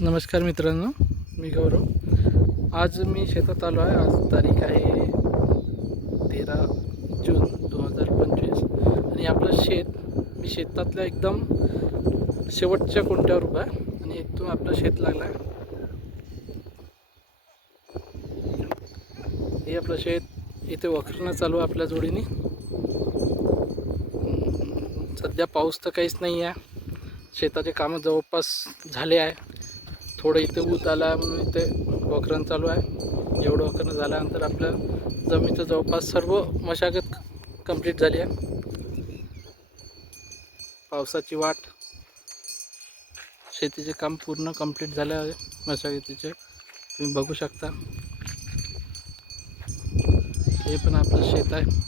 नमस्कार मित्रांनो मी गौरव. आज मी शेतात आलो आहे. आज तारीख आहे तेरा जून दोन हजार पंचवीस. आणि आपलं शेत मी शेतातल्या एकदम शेवटच्या कोणत्यावर उभा आहे. आणि इथून आपलं शेत लागलं आहे. हे आपलं शेत इथे वखरणं चालू आहे आपल्या जोडीने. सध्या पाऊस तर काहीच नाही आहे. शेताचे कामं जवळपास झाले आहे. थोडं इथे ऊत आला आहे म्हणून इथे वखरण चालू आहे. एवढं वखरण झाल्यानंतर आपल्या जमीचं जवळपास सर्व मशागत कंप्लीट झाली आहे. पावसाची वाट शेतीचे काम पूर्ण कंप्लीट झालं आहे. मशागतीचे तुम्ही बघू शकता. हे पण आपलं शेत आहे.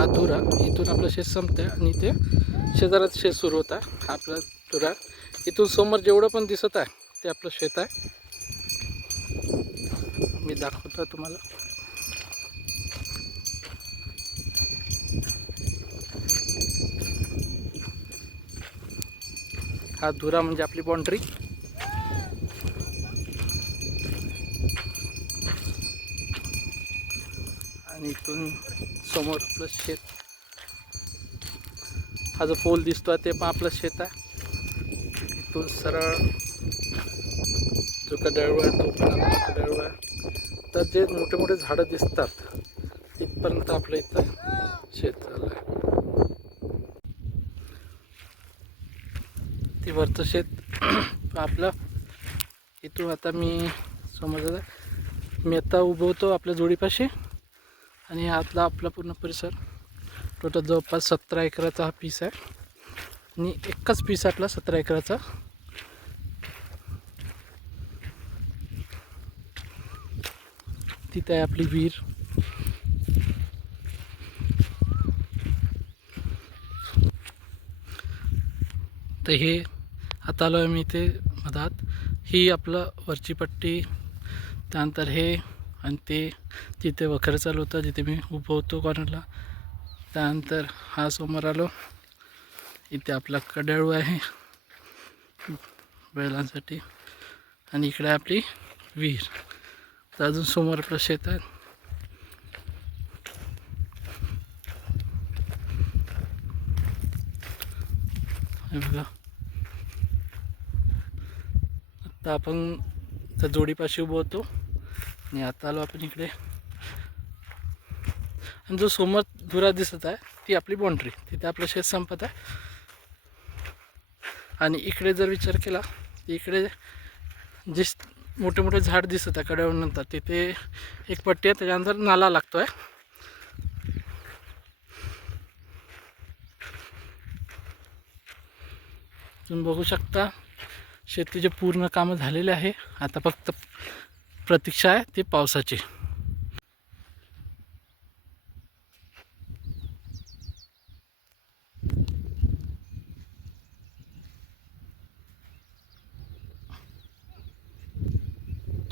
हा धुरा इथून आपलं शेत संपतं आणि ते शेजारात शेत सुरू होता. हा आपला धुरा इथून समोर जेवढं पण दिसत आहे ते आपलं शेत आहे. मी दाखवतो तुम्हाला. हा धुरा म्हणजे आपली बाउंड्री आणि इथून समोर आपलं शेत. हा जो पोल दिसतो ते पण आपलं शेत आहे. इथून सरळ जो कडाळू आहे तो पण आपला आहे. तर जे मोठे मोठे झाडं दिसतात तिथपर्यंत आपलं इथं शेत झालं आहे. ते वरचं शेत आपलं इथून आता मी समजा मी आता आपल्या जोडीपाशी. आणि आतला आपला पूर्ण परिसर. टोटल जवळपास सतरा एकराचा हा पीस आहे. आणि एकच पीस आपला सतरा एकराचा. तिथे आहे आपली विहीर. तर हे आता आलो आहे मी इथे मधात. ही आपलं वरची पट्टी. त्यानंतर हे आणि ते तिथे वखर चालू होता जिथे मी उभं होतो कॉर्नरला त्यानंतर हा समोर आलो. इथे आपला कडाळू आहे बैलांसाठी. आणि इकडे आपली विहीर. तर अजून समोर आपलं शेत आहे. बघा. आता आपण त्या जोडीपाशी उभं होतो. आणि आता आलो आपण इकडे. आणि जो समोर धुरा दिसत आहे ती आपली बाउंड्री तिथे आपलं शेत संपत आहे. आणि इकडे जर विचार केला इकडे जे मोठे मोठे झाड दिसत आहे कड्यानंतर तिथे एक पट्टी आहे त्याच्यानंतर नाला लागतो आहे तुम्ही बघू शकता शेतीचे पूर्ण कामं झालेले आहे. आता फक्त प्रतीक्षा आहे ती पावसाची.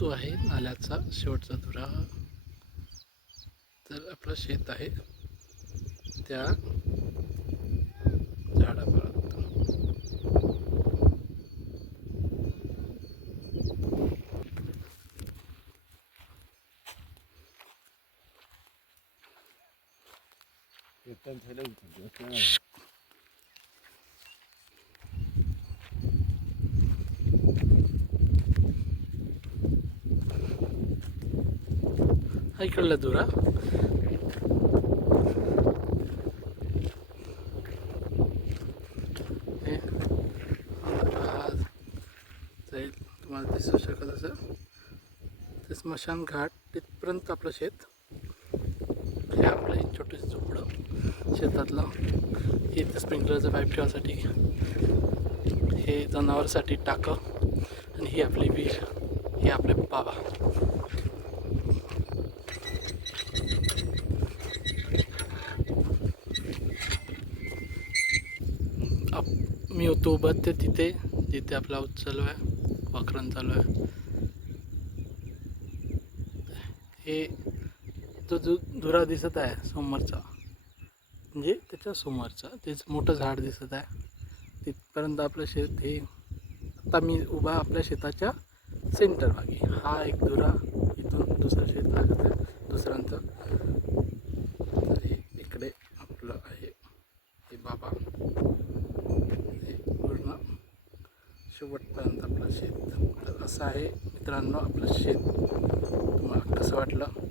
तो आहे नाल्याचा शेवटचा धुरा. तर आपलं शेत आहे त्या हा इकडला दुरा हे हा जाईल तुम्हाला दिसू शकत असं ते स्मशान घाट तिथपर्यंत आपलं शेत हे आपलं एक छोटंसं झोपडं शेतातलं. हे इथं स्प्रिंकलरचं पाईप ठेवासाठी हे जनावरसाठी टाकं आणि ही आपली वीर हे आपले बाबा. आप मी होतो उभं ते तिथे जिथे आपला हाऊस चालू आहे वाकरण चालू आहे. हे जो जो धुरा दिसत आहे समोरचा म्हणजे त्याच्या समोरचा तेच मोठं झाड दिसत आहे. तिथपर्यंत आपलं शेत हे आता मी उभा आपल्या शेताच्या सेंटर मागे. हा एक दुरा इथून दुसरं शेत लागत आहे दुसऱ्यांचं. हे इकडे आपलं आहे. हे बाबा. हे पूर्ण शेवटपर्यंत आपलं शेत. तर असं आहे मित्रांनो आपलं शेत. तुम्हाला कसं वाटलं?